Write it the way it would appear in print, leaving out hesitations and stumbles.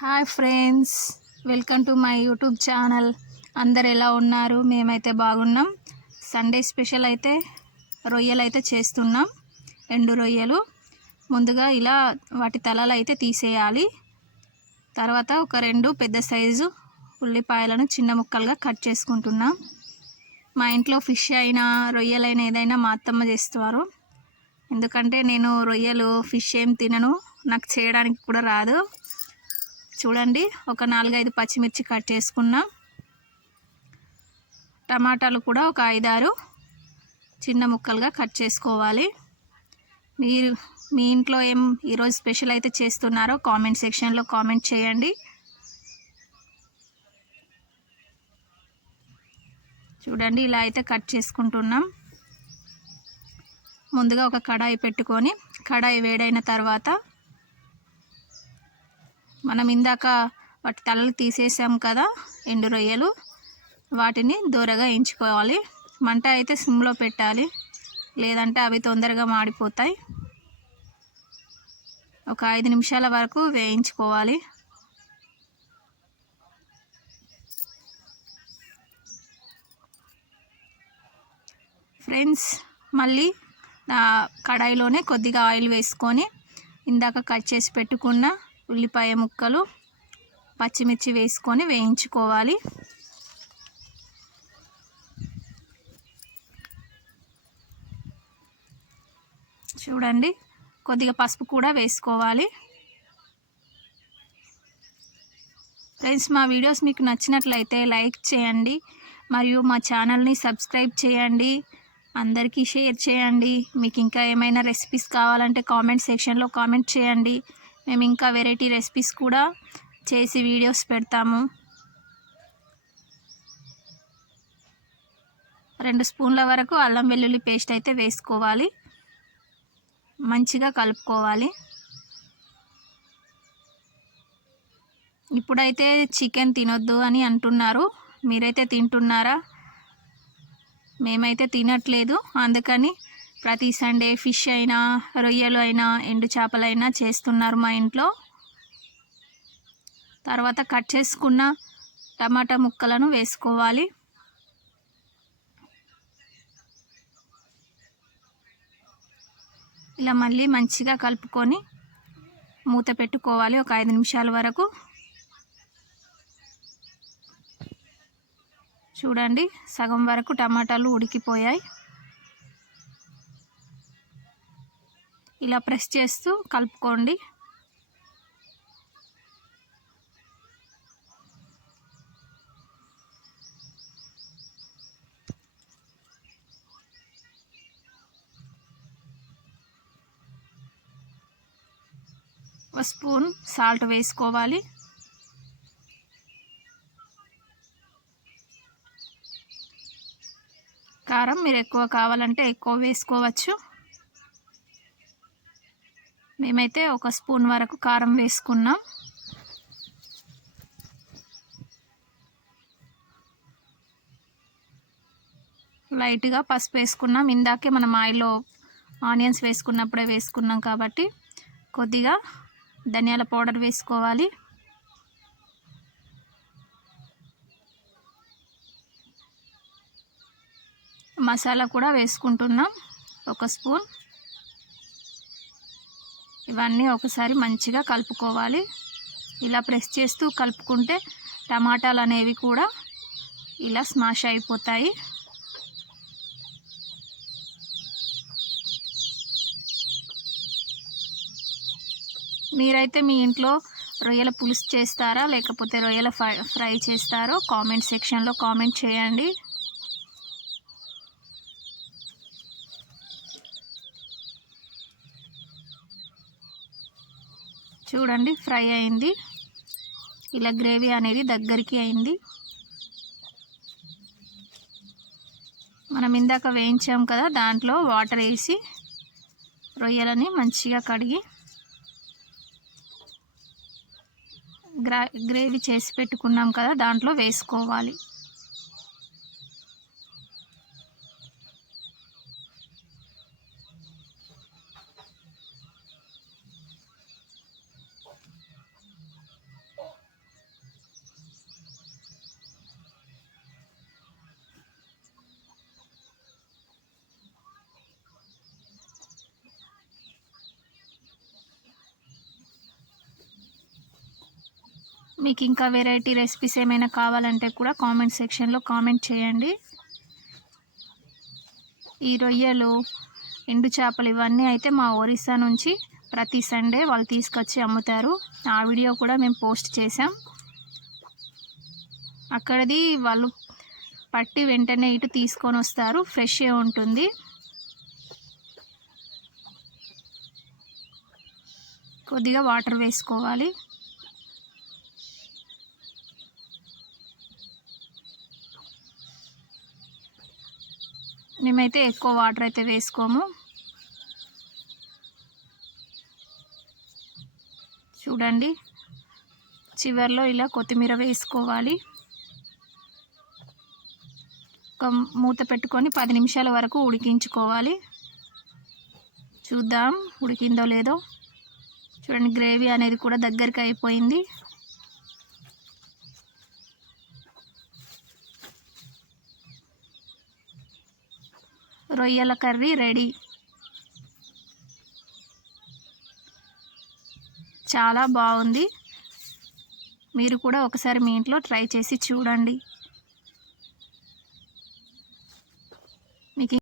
Hi friends, welcome to my YouTube channel. అందరు ఎలా ఉన్నారు? మేమైతే బాగున్నాం. సండే స్పెషల్ అయితే రొయ్యలు అయితే చేస్తున్నాం. ఎండు రొయ్యలు ముందుగా ఇలా వాటి తలలు అయితే తీసేయాలి. తర్వాత ఒక 2 పెద్ద సైజు ఉల్లిపాయలను చిన్న ముక్కలుగా కట్ చేసుకుంటున్నాం. మా ఇంట్లో ఫిష్ అయినా రొయ్యలైనా ఏదైనా మా అత్తమ్మ చేస్తారు. ఎందుకంటే నేను రొయ్యలు ఫిష్ ఏం తినను, నాకు చేయడానికి కూడా రాదు. చూడండి, ఒక 4-5 పచ్చిమిర్చి కట్ చేసుకున్నాం. టమాటాలు కూడా ఒక 5-6 చిన్న ముక్కలుగా కట్ చేసుకోవాలి. మీరు మీ ఇంట్లో ఏం ఈరోజు స్పెషల్ అయితే చేస్తున్నారో కామెంట్ సెక్షన్లో కామెంట్ చేయండి. చూడండి, ఇలా అయితే కట్ చేసుకుంటున్నాం. ముందుగా ఒక కడాయి పెట్టుకొని కడాయి వేడైన తర్వాత మనం ఇందాక వాటి తలలు తీసేసాం కదా ఎండు రొయ్యలు, వాటిని దూరగా వేయించుకోవాలి. మంట అయితే సిమ్లో పెట్టాలి, లేదంటే అవి తొందరగా మాడిపోతాయి. ఒక 5 నిమిషాల వరకు వేయించుకోవాలి. ఫ్రెండ్స్, మళ్ళీ కడాయిలోనే కొద్దిగా ఆయిల్ వేసుకొని ఇందాక కట్ చేసి పెట్టుకున్న ఉల్లిపాయ ముక్కలు, పచ్చిమిర్చి వేసుకొని వేయించుకోవాలి. చూడండి, కొద్దిగా పసుపు కూడా వేసుకోవాలి. ఫ్రెండ్స్, మా వీడియోస్ మీకు నచ్చినట్లయితే లైక్ చేయండి, మరియు మా ఛానల్ని సబ్స్క్రైబ్ చేయండి, అందరికీ షేర్ చేయండి. మీకు ఇంకా ఏమైనా రెసిపీస్ కావాలంటే కామెంట్ సెక్షన్లో కామెంట్ చేయండి. మేము ఇంకా వెరైటీ రెసిపీస్ కూడా చేసి వీడియోస్ పెడతాము. 2 స్పూన్ల వరకు అల్లం వెల్లుల్లి పేస్ట్ అయితే వేసుకోవాలి. మంచిగా కలుపుకోవాలి. ఇప్పుడైతే చికెన్ తినొద్దు అని అంటున్నారు, మీరైతే తింటున్నారా? మేమైతే తినట్లేదు, అందుకని ప్రతి సండే ఫిష్ అయినా రొయ్యలు అయినా ఎండు చేపలైనా చేస్తున్నారు మా ఇంట్లో. తర్వాత కట్ చేసుకున్న టమాటా ముక్కలను వేసుకోవాలి. ఇలా మళ్ళీ మంచిగా కలుపుకొని మూత పెట్టుకోవాలి ఒక 5 నిమిషాల వరకు. చూడండి, సగం వరకు టమాటాలు ఉడికిపోయాయి. ఇలా ప్రెస్ చేస్తూ కలుపుకోండి. ఒక స్పూన్ సాల్ట్ వేసుకోవాలి. కారం మీరు ఎక్కువ కావాలంటే ఎక్కువ వేసుకోవచ్చు. మేమైతే 1 స్పూన్ వరకు కారం వేసుకున్నాం. లైట్గా పసుపు వేసుకున్నాం. ఇందాకే మనం ఆయిల్లో ఆనియన్స్ వేసుకున్నప్పుడే వేసుకున్నాం కాబట్టి కొద్దిగా ధనియాల పౌడర్ వేసుకోవాలి. మసాలా కూడా వేసుకుంటున్నాం 1 స్పూన్. ఇవన్నీ ఒకసారి మంచిగా కలుపుకోవాలి. ఇలా ప్రెస్ చేస్తూ కలుపుకుంటే టమాటాలు అనేవి కూడా ఇలా స్మాష్ అయిపోతాయి. మీరైతే మీ ఇంట్లో రొయ్యల పులుసు చేస్తారా, లేకపోతే రొయ్యల ఫ్రై చేస్తారో కామెంట్ సెక్షన్లో కామెంట్ చేయండి. చూడండి, ఫ్రై అయింది. ఇలా గ్రేవీ అనేది దగ్గరికి అయింది. మనం ఇందాక వేయించాం కదా, దాంట్లో వాటర్ వేసి రొయ్యలని మంచిగా కడిగి గ్రేవీ చేసి పెట్టుకున్నాం కదా, దాంట్లో వేసుకోవాలి. మీకు ఇంకా వెరైటీ రెసిపీస్ ఏమైనా కావాలంటే కూడా కామెంట్ సెక్షన్లో కామెంట్ చేయండి. ఈ రొయ్యలు, ఎండు చేపలు ఇవన్నీ అయితే మా ఒరిస్సా నుంచి ప్రతి సండే వాళ్ళు తీసుకొచ్చి అమ్ముతారు. ఆ వీడియో కూడా మేము పోస్ట్ చేసాం. అక్కడిది వాళ్ళు పట్టి వెంటనే ఇటు తీసుకొని వస్తారు, ఫ్రెష్గా ఉంటుంది. కొద్దిగా వాటర్ వేసుకోవాలి. మేమైతే ఎక్కువ వాటర్ అయితే వేసుకోము. చూడండి, చివర్లో ఇలా కొత్తిమీర వేసుకోవాలి. ఒక మూత పెట్టుకొని 10 నిమిషాల వరకు ఉడికించుకోవాలి. చూద్దాం ఉడికిందో లేదో. చూడండి, గ్రేవీ అనేది కూడా దగ్గరికి అయిపోయింది. రొయ్యల కర్రీ రెడీ. చాలా బాగుంది. మీరు కూడా ఒకసారి మీ ఇంట్లో ట్రై చేసి చూడండి.